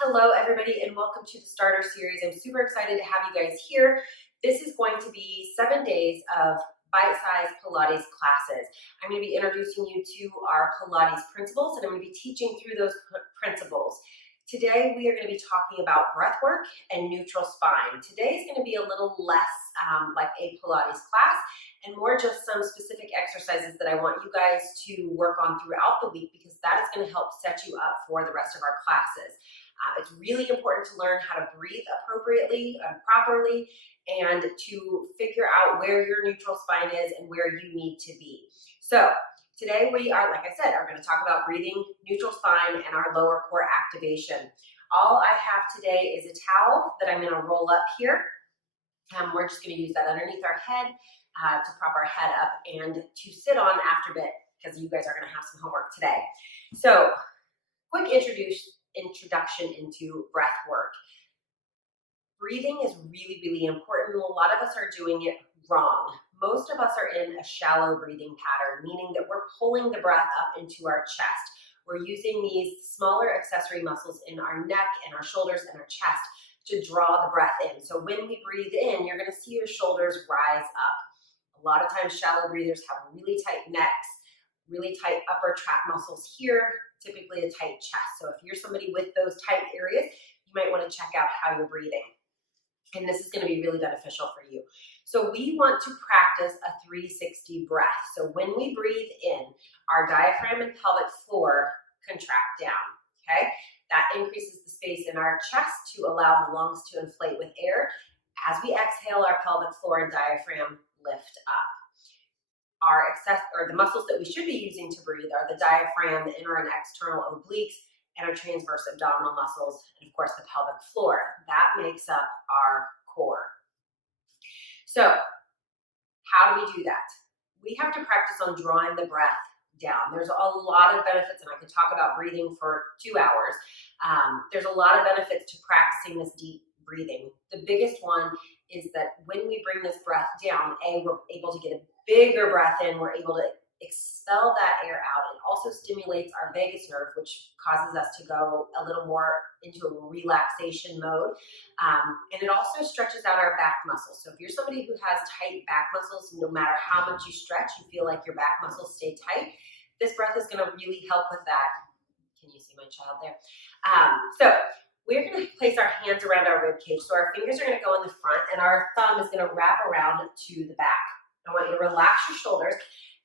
Hello, everybody, and welcome to the Starter Series. I'm super excited to have you guys here. This is going to be 7 days of bite-sized Pilates classes. I'm going to be introducing you to our Pilates principles, and I'm going to be teaching through those principles. Today, we are going to be talking about breath work and neutral spine. Today is going to be a little less like a Pilates class and more just some specific exercises that I want you guys to work on throughout the week because that is going to help set you up for the rest of our classes. It's really important to learn how to breathe appropriately and properly and to figure out where your neutral spine is and where you need to be. So today we are, like I said, are going to talk about breathing, neutral spine, and our lower core activation. All I have today is a towel that I'm going to roll up here. We're just going to use that underneath our head to prop our head up and to sit on after a bit because you guys are going to have some homework today. So quick introduction into breath work. Breathing is really, really important. A lot of us are doing it wrong. Most of us are in a shallow breathing pattern, meaning that we're pulling the breath up into our chest. We're using these smaller accessory muscles in our neck and our shoulders and our chest to draw the breath in. So when we breathe in, you're going to see your shoulders rise up. A lot of times shallow breathers have really tight necks, really tight upper trap muscles here, typically a tight chest. So if you're somebody with those tight areas, you might want to check out how you're breathing. And this is going to be really beneficial for you. So we want to practice a 360 breath. So when we breathe in, our diaphragm and pelvic floor contract down, okay? That increases the space in our chest to allow the lungs to inflate with air. As we exhale, our pelvic floor and diaphragm lift up. The muscles that we should be using to breathe are the diaphragm, the inner and external obliques, and our transverse abdominal muscles, and of course the pelvic floor. That makes up our core. So how do we do that? We have to practice on drawing the breath down. There's a lot of benefits, and I could talk about breathing for 2 hours. There's a lot of benefits to practicing this deep breathing. The biggest one is that when we bring this breath down, we're able to get a bigger breath in, we're able to expel that air out. It also stimulates our vagus nerve, which causes us to go a little more into a relaxation mode. And it also stretches out our back muscles. So if you're somebody who has tight back muscles, no matter how much you stretch, you feel like your back muscles stay tight, this breath is going to really help with that. Can you see my child there? So we're going to place our hands around our rib cage. So our fingers are going to go in the front and our thumb is going to wrap around to the back. I want you to relax your shoulders.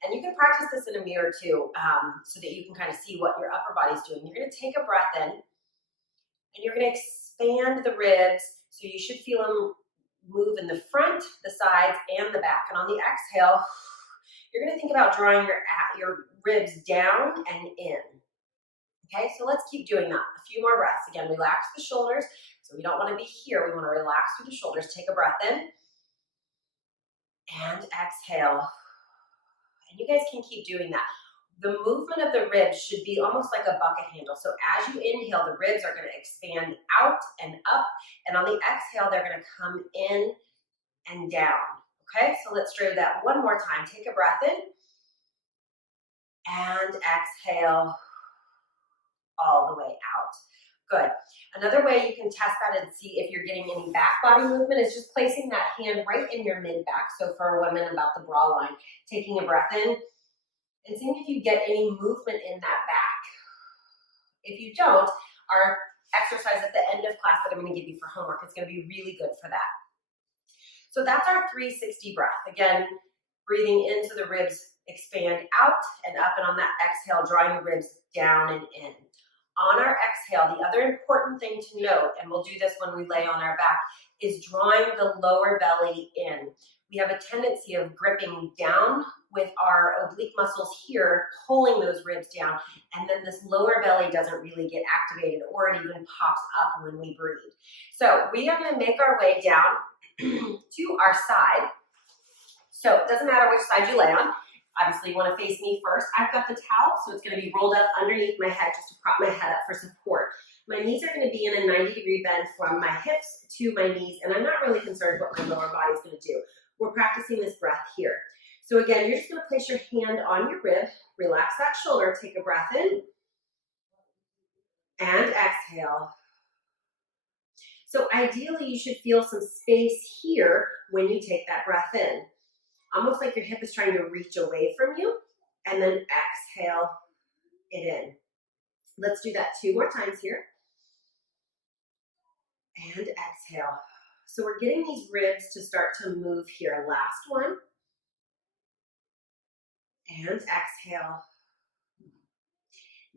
And you can practice this in a mirror too, so that you can kind of see what your upper body's doing. You're going to take a breath in, and you're going to expand the ribs, so you should feel them move in the front, the sides, and the back. And on the exhale, you're going to think about drawing your ribs down and in. Okay, so let's keep doing that. A few more breaths. Again, relax the shoulders. So we don't want to be here. We want to relax through the shoulders. Take a breath in, and exhale. And you guys can keep doing that. The movement of the ribs should be almost like a bucket handle. So as you inhale, the ribs are going to expand out and up. And on the exhale, they're going to come in and down. Okay, so let's try that one more time. Take a breath in. And exhale all the way out. Good. Another way you can test that and see if you're getting any back body movement is just placing that hand right in your mid-back. So for women about the bra line, taking a breath in and seeing if you get any movement in that back. If you don't, our exercise at the end of class that I'm going to give you for homework is going to be really good for that. So that's our 360 breath. Again, breathing in so the ribs expand out and up, and on that exhale, drawing the ribs down and in. On our exhale, the other important thing to note, and we'll do this when we lay on our back, is drawing the lower belly in. We have a tendency of gripping down with our oblique muscles here, pulling those ribs down, and then this lower belly doesn't really get activated, or it even pops up when we breathe. So we are going to make our way down to our side. So it doesn't matter which side you lay on. Obviously, you want to face me first. I've got the towel, so it's going to be rolled up underneath my head just to prop my head up for support. My knees are going to be in a 90-degree bend from my hips to my knees, and I'm not really concerned what my lower body is going to do. We're practicing this breath here. So again, you're just going to place your hand on your rib, relax that shoulder, take a breath in, and exhale. So ideally, you should feel some space here when you take that breath in. Almost like your hip is trying to reach away from you, and then exhale it in. Let's do that 2 more times here. And exhale. So we're getting these ribs to start to move here. Last one. And exhale.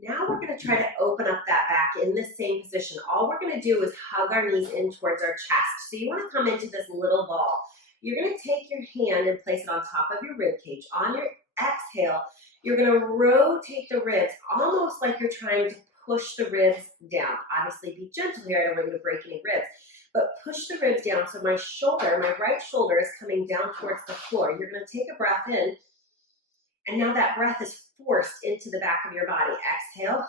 Now we're going to try to open up that back in the same position. All we're going to do is hug our knees in towards our chest. So you want to come into this little ball. You're going to take your hand and place it on top of your rib cage. On your exhale, you're going to rotate the ribs almost like you're trying to push the ribs down. Obviously, be gentle here. I don't want you to break any ribs. But push the ribs down so my shoulder, my right shoulder is coming down towards the floor. You're going to take a breath in. And now that breath is forced into the back of your body. Exhale.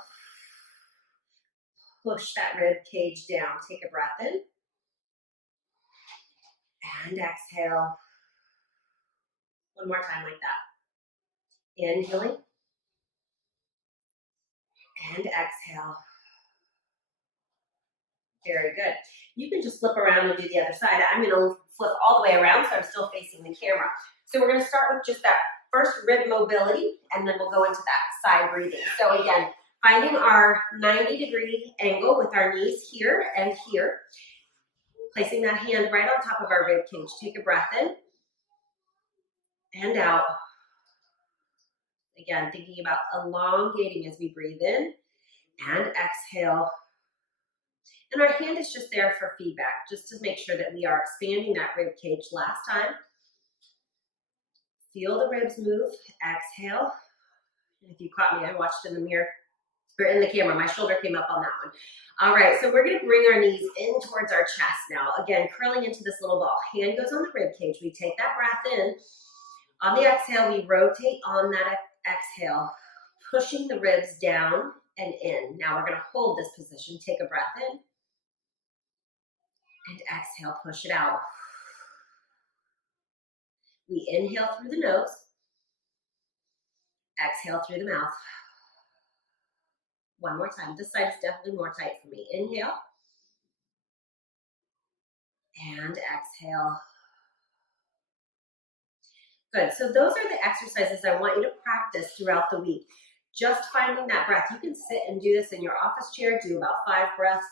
Push that rib cage down. Take a breath in. And exhale. One more time like that. Inhaling. And exhale. Very good. You can just flip around and do the other side. I'm going to flip all the way around so I'm still facing the camera. So we're going to start with just that first rib mobility, and then we'll go into that side breathing. So again, finding our 90-degree angle with our knees here and here. Placing that hand right on top of our rib cage. Take a breath in and out. Again, thinking about elongating as we breathe in and exhale. And our hand is just there for feedback, just to make sure that we are expanding that rib cage. Last time. Feel the ribs move. Exhale. And if you caught me, I watched in the mirror, or in the camera, my shoulder came up on that one. All right, so we're gonna bring our knees in towards our chest now. Again, curling into this little ball. Hand goes on the rib cage. We take that breath in. On the exhale, we rotate on that exhale, pushing the ribs down and in. Now we're gonna hold this position. Take a breath in. And exhale, push it out. We inhale through the nose. Exhale through the mouth. One more time. This side is definitely more tight for me. Inhale. And exhale. Good. So those are the exercises I want you to practice throughout the week. Just finding that breath. You can sit and do this in your office chair. Do about 5 breaths.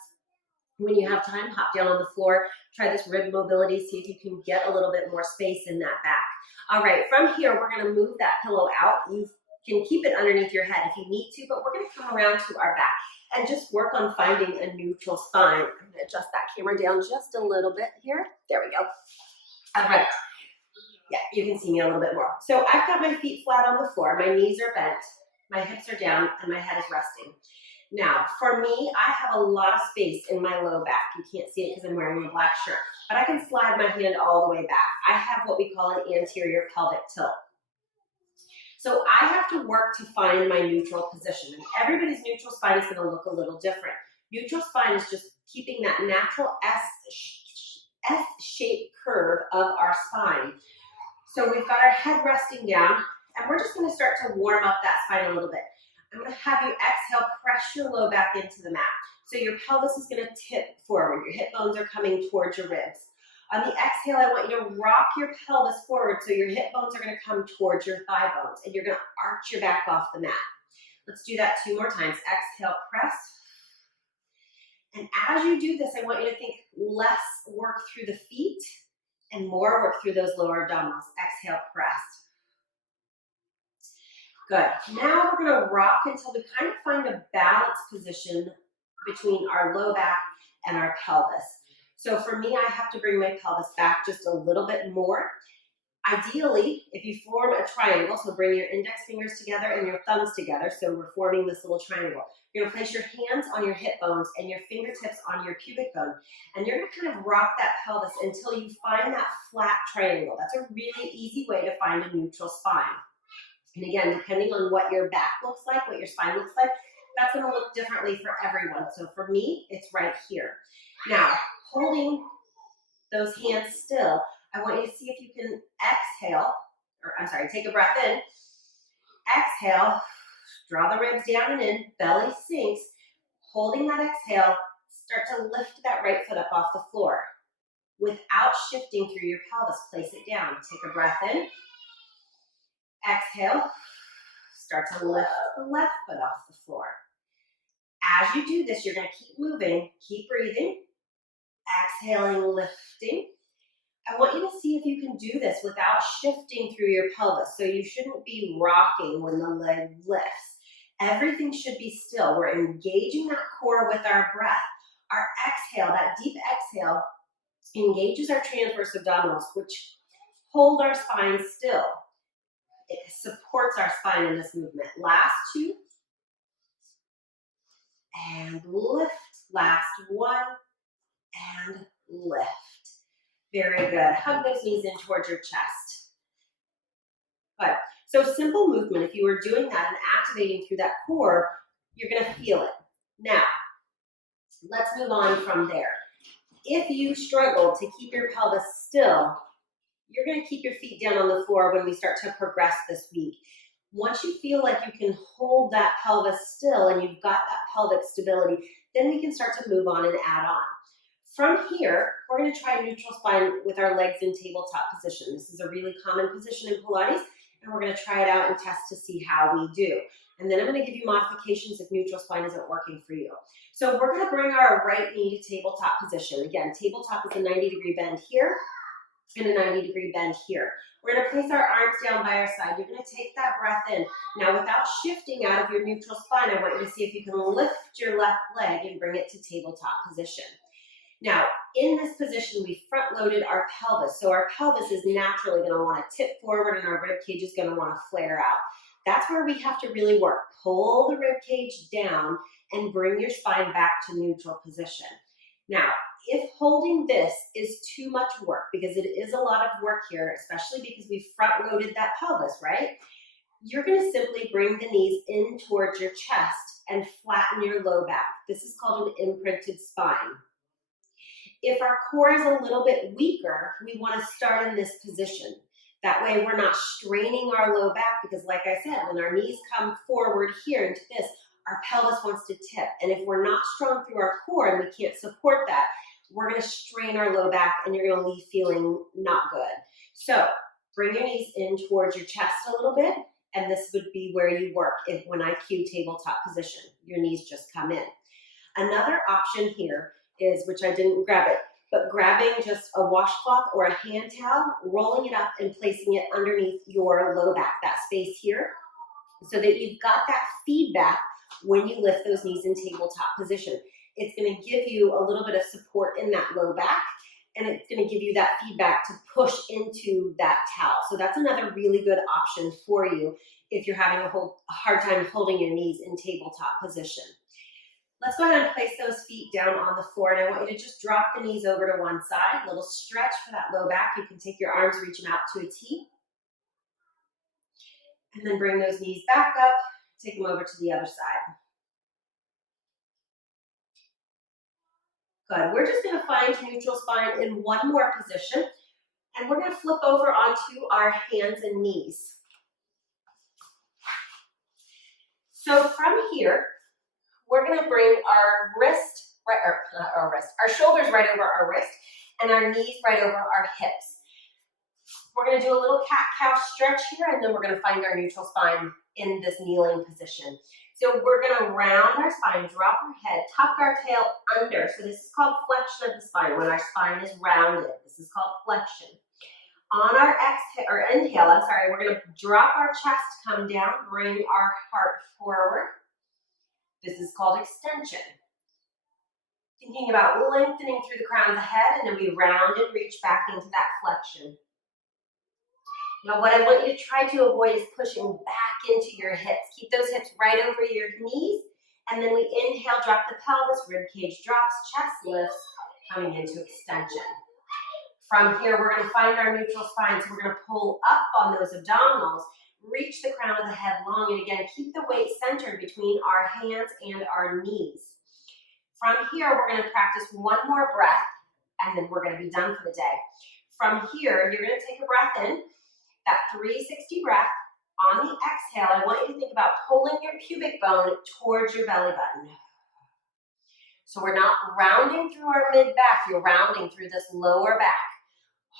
When you have time, hop down on the floor. Try this rib mobility. See if you can get a little bit more space in that back. All right. From here, we're going to move that pillow out. You can keep it underneath your head if you need to, but we're going to come around to our back and just work on finding a neutral spine. I'm going to adjust that camera down just a little bit here. There we go. All right. Yeah, you can see me a little bit more. So I've got my feet flat on the floor. My knees are bent. My hips are down, and my head is resting. Now, for me, I have a lot of space in my low back. You can't see it because I'm wearing a black shirt, but I can slide my hand all the way back. I have what we call an anterior pelvic tilt. So I have to work to find my neutral position. And everybody's neutral spine is going to look a little different. Neutral spine is just keeping that natural S-shaped curve of our spine. So we've got our head resting down, and we're just going to start to warm up that spine a little bit. I'm going to have you exhale, press your low back into the mat. So your pelvis is going to tip forward. Your hip bones are coming towards your ribs. On the exhale, I want you to rock your pelvis forward so your hip bones are going to come towards your thigh bones, and you're going to arch your back off the mat. Let's do that 2 more times. Exhale, press. And as you do this, I want you to think less work through the feet and more work through those lower abdominals. Exhale, press. Good. Now we're going to rock until we kind of find a balanced position between our low back and our pelvis. So for me, I have to bring my pelvis back just a little bit more. Ideally, if you form a triangle, so bring your index fingers together and your thumbs together, so we're forming this little triangle. You're going to place your hands on your hip bones and your fingertips on your pubic bone, and you're going to kind of rock that pelvis until you find that flat triangle. That's a really easy way to find a neutral spine. And again, depending on what your back looks like, what your spine looks like, that's going to look differently for everyone. So for me, it's right here. Now, holding those hands still, I want you to see if you can take a breath in. Exhale, draw the ribs down and in, belly sinks. Holding that exhale, Start to lift that right foot up off the floor. Without shifting through your pelvis, place it down. Take a breath in. Exhale. Start to lift the left foot off the floor. As you do this, you're going to keep moving, keep breathing. Exhaling, lifting. I want you to see if you can do this without shifting through your pelvis. So you shouldn't be rocking when the leg lifts. Everything should be still. We're engaging that core with our breath. Our exhale, that deep exhale, engages our transverse abdominals, which hold our spine still. It supports our spine in this movement. Last two. And lift. Last one. And lift. Very good. Hug those knees in towards your chest. Good. So simple movement. If you were doing that and activating through that core, you're going to feel it. Now, let's move on from there. If you struggle to keep your pelvis still, you're going to keep your feet down on the floor when we start to progress this week. Once you feel like you can hold that pelvis still and you've got that pelvic stability, then we can start to move on and add on. From here, we're going to try neutral spine with our legs in tabletop position. This is a really common position in Pilates, and we're going to try it out and test to see how we do. And then I'm going to give you modifications if neutral spine isn't working for you. So we're going to bring our right knee to tabletop position. Again, tabletop is a 90-degree bend here and a 90-degree bend here. We're going to place our arms down by our side. You're going to take that breath in. Now, without shifting out of your neutral spine, I want you to see if you can lift your left leg and bring it to tabletop position. Now, in this position, we front-loaded our pelvis. So our pelvis is naturally going to want to tip forward and our rib cage is going to want to flare out. That's where we have to really work. Pull the rib cage down and bring your spine back to neutral position. Now, if holding this is too much work, because it is a lot of work here, especially because we front-loaded that pelvis, right? You're going to simply bring the knees in towards your chest and flatten your low back. This is called an imprinted spine. If our core is a little bit weaker, we want to start in this position. That way we're not straining our low back because, like I said, when our knees come forward here into this, our pelvis wants to tip. And if we're not strong through our core and we can't support that, we're going to strain our low back and you're going to leave feeling not good. So bring your knees in towards your chest a little bit, and this would be where you work when I cue tabletop position. Your knees just come in. Another option here is, which I didn't grab it, but grabbing just a washcloth or a hand towel, rolling it up and placing it underneath your low back, that space here, so that you've got that feedback when you lift those knees in tabletop position. It's going to give you a little bit of support in that low back, and it's going to give you that feedback to push into that towel. So that's another really good option for you if you're having a hard time holding your knees in tabletop position. Let's go ahead and place those feet down on the floor, and I want you to just drop the knees over to one side. A little stretch for that low back. You can take your arms, reach them out to a T, and then bring those knees back up, take them over to the other side. Good. We're just going to find neutral spine in one more position, and we're going to flip over onto our hands and knees. So from here, we're going to bring our our shoulders right over our wrist and our knees right over our hips. We're going to do a little cat-cow stretch here, and then we're going to find our neutral spine in this kneeling position. So we're going to round our spine, drop our head, tuck our tail under. So this is called flexion of the spine, when our spine is rounded. This is called flexion. On our inhale, we're going to drop our chest, come down, bring our heart forward. This is called extension. Thinking about lengthening through the crown of the head, and then we round and reach back into that flexion. Now what I want you to try to avoid is pushing back into your hips. Keep those hips right over your knees, and then we inhale, drop the pelvis, rib cage drops, chest lifts, coming into extension. From here, we're going to find our neutral spine, so we're going to pull up on those abdominals, reach the crown of the head long, and again, keep the weight centered between our hands and our knees. From here, we're going to practice one more breath, and then we're going to be done for the day. From here, you're going to take a breath in, that 360 breath. On the exhale, I want you to think about pulling your pubic bone towards your belly button. So we're not rounding through our mid-back, you're rounding through this lower back.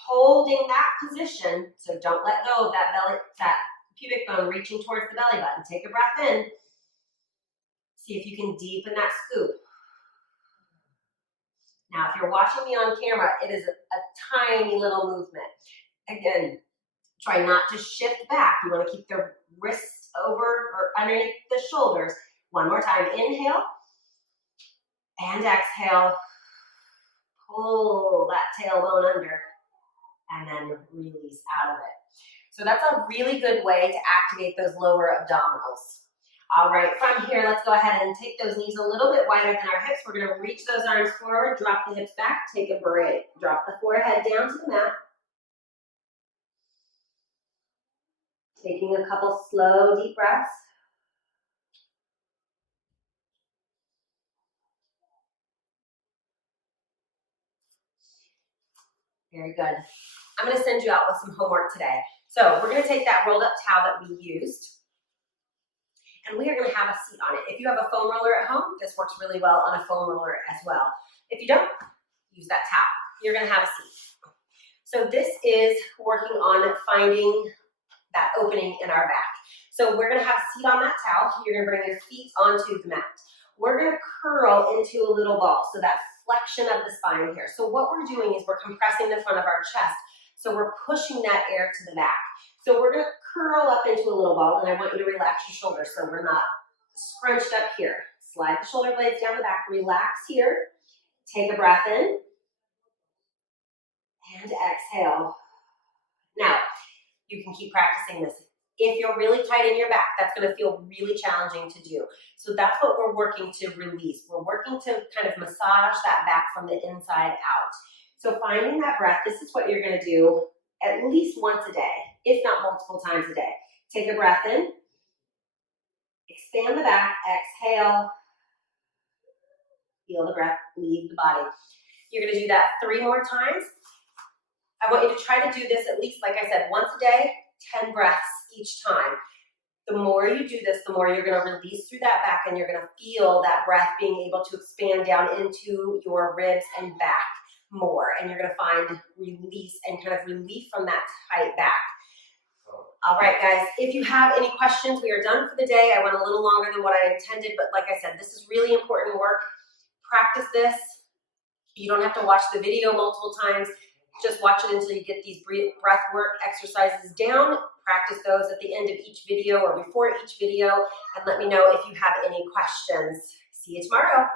Holding that position, so don't let go of that belly, that pubic bone reaching towards the belly button. Take a breath in. See if you can deepen that scoop. Now, if you're watching me on camera, it is a tiny little movement. Again, try not to shift back. You want to keep the wrists over or underneath the shoulders. One more time. Inhale and exhale. Pull that tailbone under and then release out of it. So that's a really good way to activate those lower abdominals. All right, from here, let's go ahead and take those knees a little bit wider than our hips. We're going to reach those arms forward, drop the hips back, take a break. Drop the forehead down to the mat. Taking a couple slow, deep breaths. Very good. I'm going to send you out with some homework today. So we're going to take that rolled up towel that we used, and we are going to have a seat on it. If you have a foam roller at home, this works really well on a foam roller as well. If you don't, use that towel. You're going to have a seat. So this is working on finding that opening in our back. So we're going to have a seat on that towel. You're going to bring your feet onto the mat. We're going to curl into a little ball, so that flexion of the spine here. So what we're doing is we're compressing the front of our chest. So we're pushing that air to the back. So we're going to curl up into a little ball, and I want you to relax your shoulders so we're not scrunched up here. Slide the shoulder blades down the back, relax here. Take a breath in and exhale. Now, you can keep practicing this. If you're really tight in your back, that's going to feel really challenging to do. So that's what we're working to release. We're working to kind of massage that back from the inside out. So finding that breath, this is what you're going to do at least once a day, if not multiple times a day. Take a breath in, expand the back, exhale, feel the breath leave the body. You're going to do that 3 more times. I want you to try to do this at least, like I said, once a day, 10 breaths each time. The more you do this, the more you're going to release through that back, and you're going to feel that breath being able to expand down into your ribs and back more, and you're going to find release and kind of relief from that tight back. All right, guys, if you have any questions, we are done for the day. I went a little longer than what I intended, but like I said, this is really important work. Practice this. You don't have to watch the video multiple times. Just watch it until you get these breath work exercises down. Practice those at the end of each video or before each video, and let me know if you have any questions. See you tomorrow.